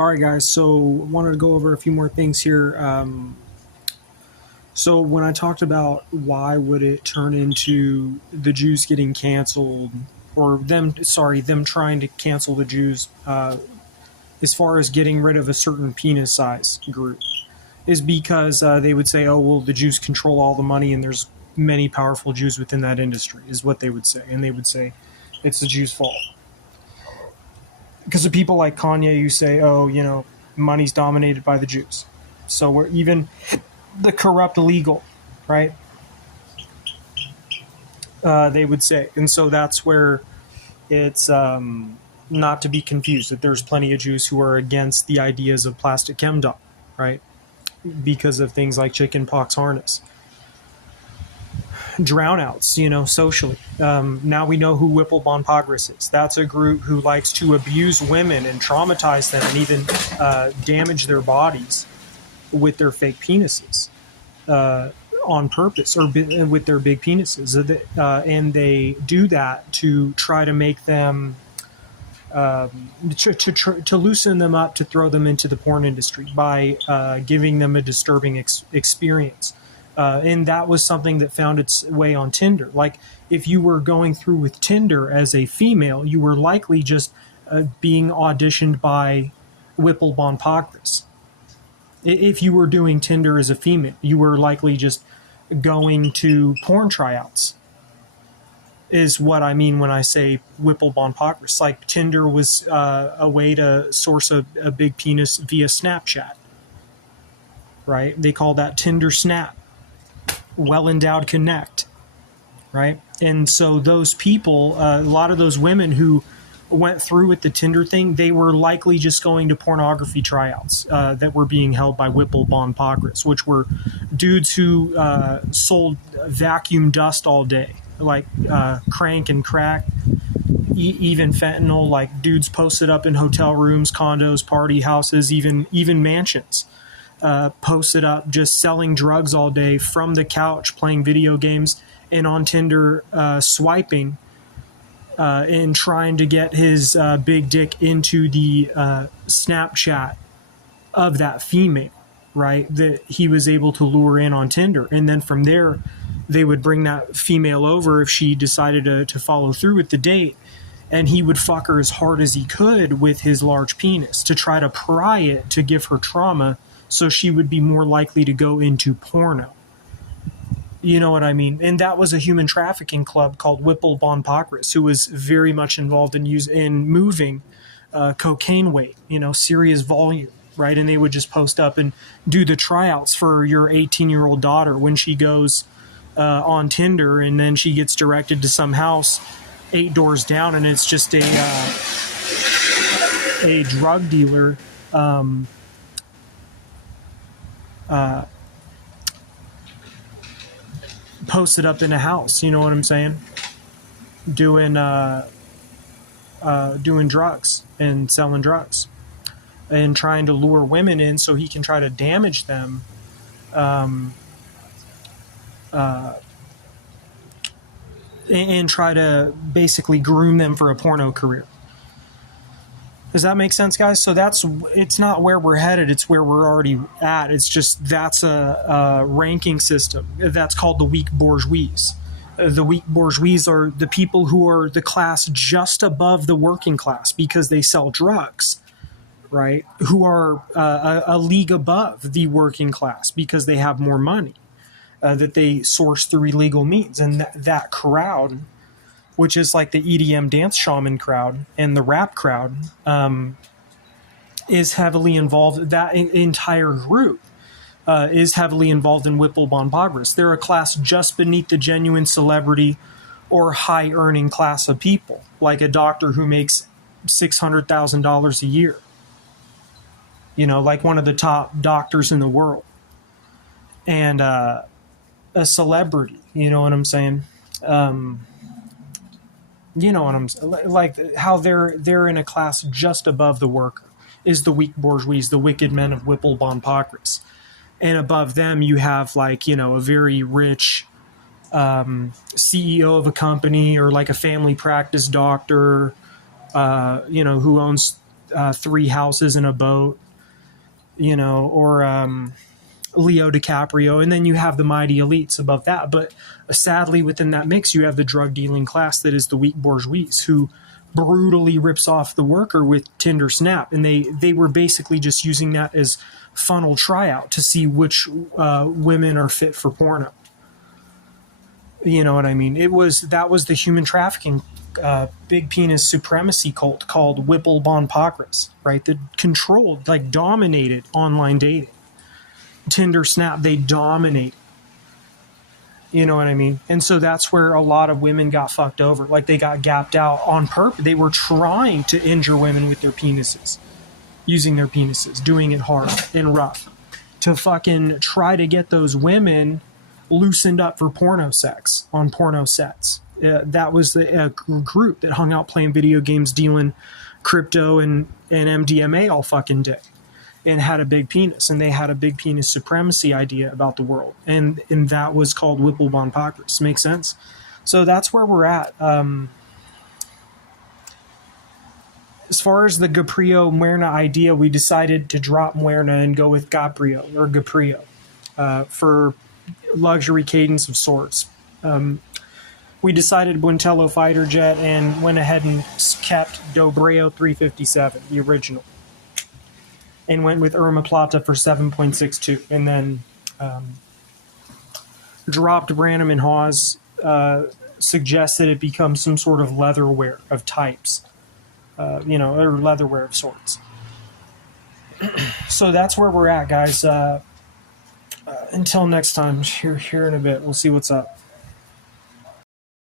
All right, guys. So, wanted to go over a few more things here. So, when I talked about why would it turn into the Jews getting canceled, or them trying to cancel the Jews, as far as getting rid of a certain penis size group, is because they would say, "Oh, well, the Jews control all the money, and there's many powerful Jews within that industry," is what they would say, and they would say it's the Jews' fault. Because of people like Kanye who say, oh, money's dominated by the Jews. So we're even the corrupt illegal, right? They would say. And so that's where it's not to be confused that there's plenty of Jews who are against the ideas of plastic chemdom, right? Because of things like chickenpox harness. Drownouts, socially. Now we know who Whipple Pogres is. That's a group who likes to abuse women and traumatize them and even damage their bodies with their fake penises on purpose, or with their big penises. And they do that to try to make them, to loosen them up, to throw them into the porn industry by giving them a disturbing experience. And that was something that found its way on Tinder. Like, if you were going through with Tinder as a female, you were likely just being auditioned by Whipple Pogres. If you were doing Tinder as a female, you were likely just going to porn tryouts, is what I mean when I say Whipple Pogres. Like, Tinder was a way to source a big penis via Snapchat, right? They call that Tindersnap. Well-endowed connect, right? And so those people, a lot of those women who went through with the Tinder thing, they were likely just going to pornography tryouts that were being held by Whipple Pogres, which were dudes who sold vacuum dust all day, like crank and crack, even fentanyl. Like, dudes posted up in hotel rooms, condos, party houses, even mansions. Posted up just selling drugs all day from the couch, playing video games, and on Tinder swiping and trying to get his big dick into the Snapchat of that female, right, that he was able to lure in on Tinder. And then from there, they would bring that female over if she decided to follow through with the date, and he would fuck her as hard as he could with his large penis to try to pry it, to give her trauma, so she would be more likely to go into porno. You know what I mean? And that was a human trafficking club called Whipple Pogres, who was very much involved in moving cocaine weight, serious volume, right? And they would just post up and do the tryouts for your 18-year-old daughter when she goes on Tinder, and then she gets directed to some house 8 doors down, and it's just a drug dealer posted up in a house, you know what I'm saying? Doing drugs and selling drugs and trying to lure women in so he can try to damage them, and try to basically groom them for a porno career. Does that make sense, guys? So it's not where we're headed, it's where we're already at. It's just that's a ranking system that's called the weak bourgeois. The weak bourgeois are the people who are the class just above the working class because they sell drugs, right? Who are a league above the working class because they have more money that they source through illegal means. And that crowd, which is like the EDM dance shaman crowd and the rap crowd, is heavily involved. That entire group is heavily involved in Whipple Pogres. They're a class just beneath the genuine celebrity or high-earning class of people, like a doctor who makes $600,000 a year. Like one of the top doctors in the world. And a celebrity, you know what I'm saying? You know what I'm saying? Like how they're in a class just above the worker is the weak bourgeois, the wicked men of Whipple Pogres. And above them, you have a very rich CEO of a company, or like a family practice doctor, who owns Three Houses and a Boat, you know, or Leo DiCaprio, and then you have the mighty elites above that. But sadly, within that mix, you have the drug dealing class that is the weak bourgeois who brutally rips off the worker with Tindersnap, and they were basically just using that as funnel tryout to see which women are fit for porno. You know what I mean? That was the human trafficking big penis supremacy cult called Whipple Pogres, right? That controlled, like dominated online dating. Tindersnap, they dominate. You know what I mean? And so that's where a lot of women got fucked over. Like they got gapped out on purpose. They were trying to injure women with their penises, using their penises, doing it hard and rough to fucking try to get those women loosened up for porno sex on porno sets. That was the group that hung out playing video games, dealing crypto and MDMA all fucking day, and had a big penis, and they had a big penis supremacy idea about the world, and that was called Whipple Pogres. Makes sense? So that's where we're at. As far as the Gaprio Muerna idea, we decided to drop Muerna and go with Gaprio or Gaprio for luxury cadence of sorts. We decided Buentello fighter jet and went ahead and kept Dobreo 357, the original, and went with Irma Plata for 7.62, and then dropped Branham and Hawes, suggested it become some sort of leatherware of types, or leatherware of sorts. So that's where we're at, guys. Until next time, here in a bit, we'll see what's up.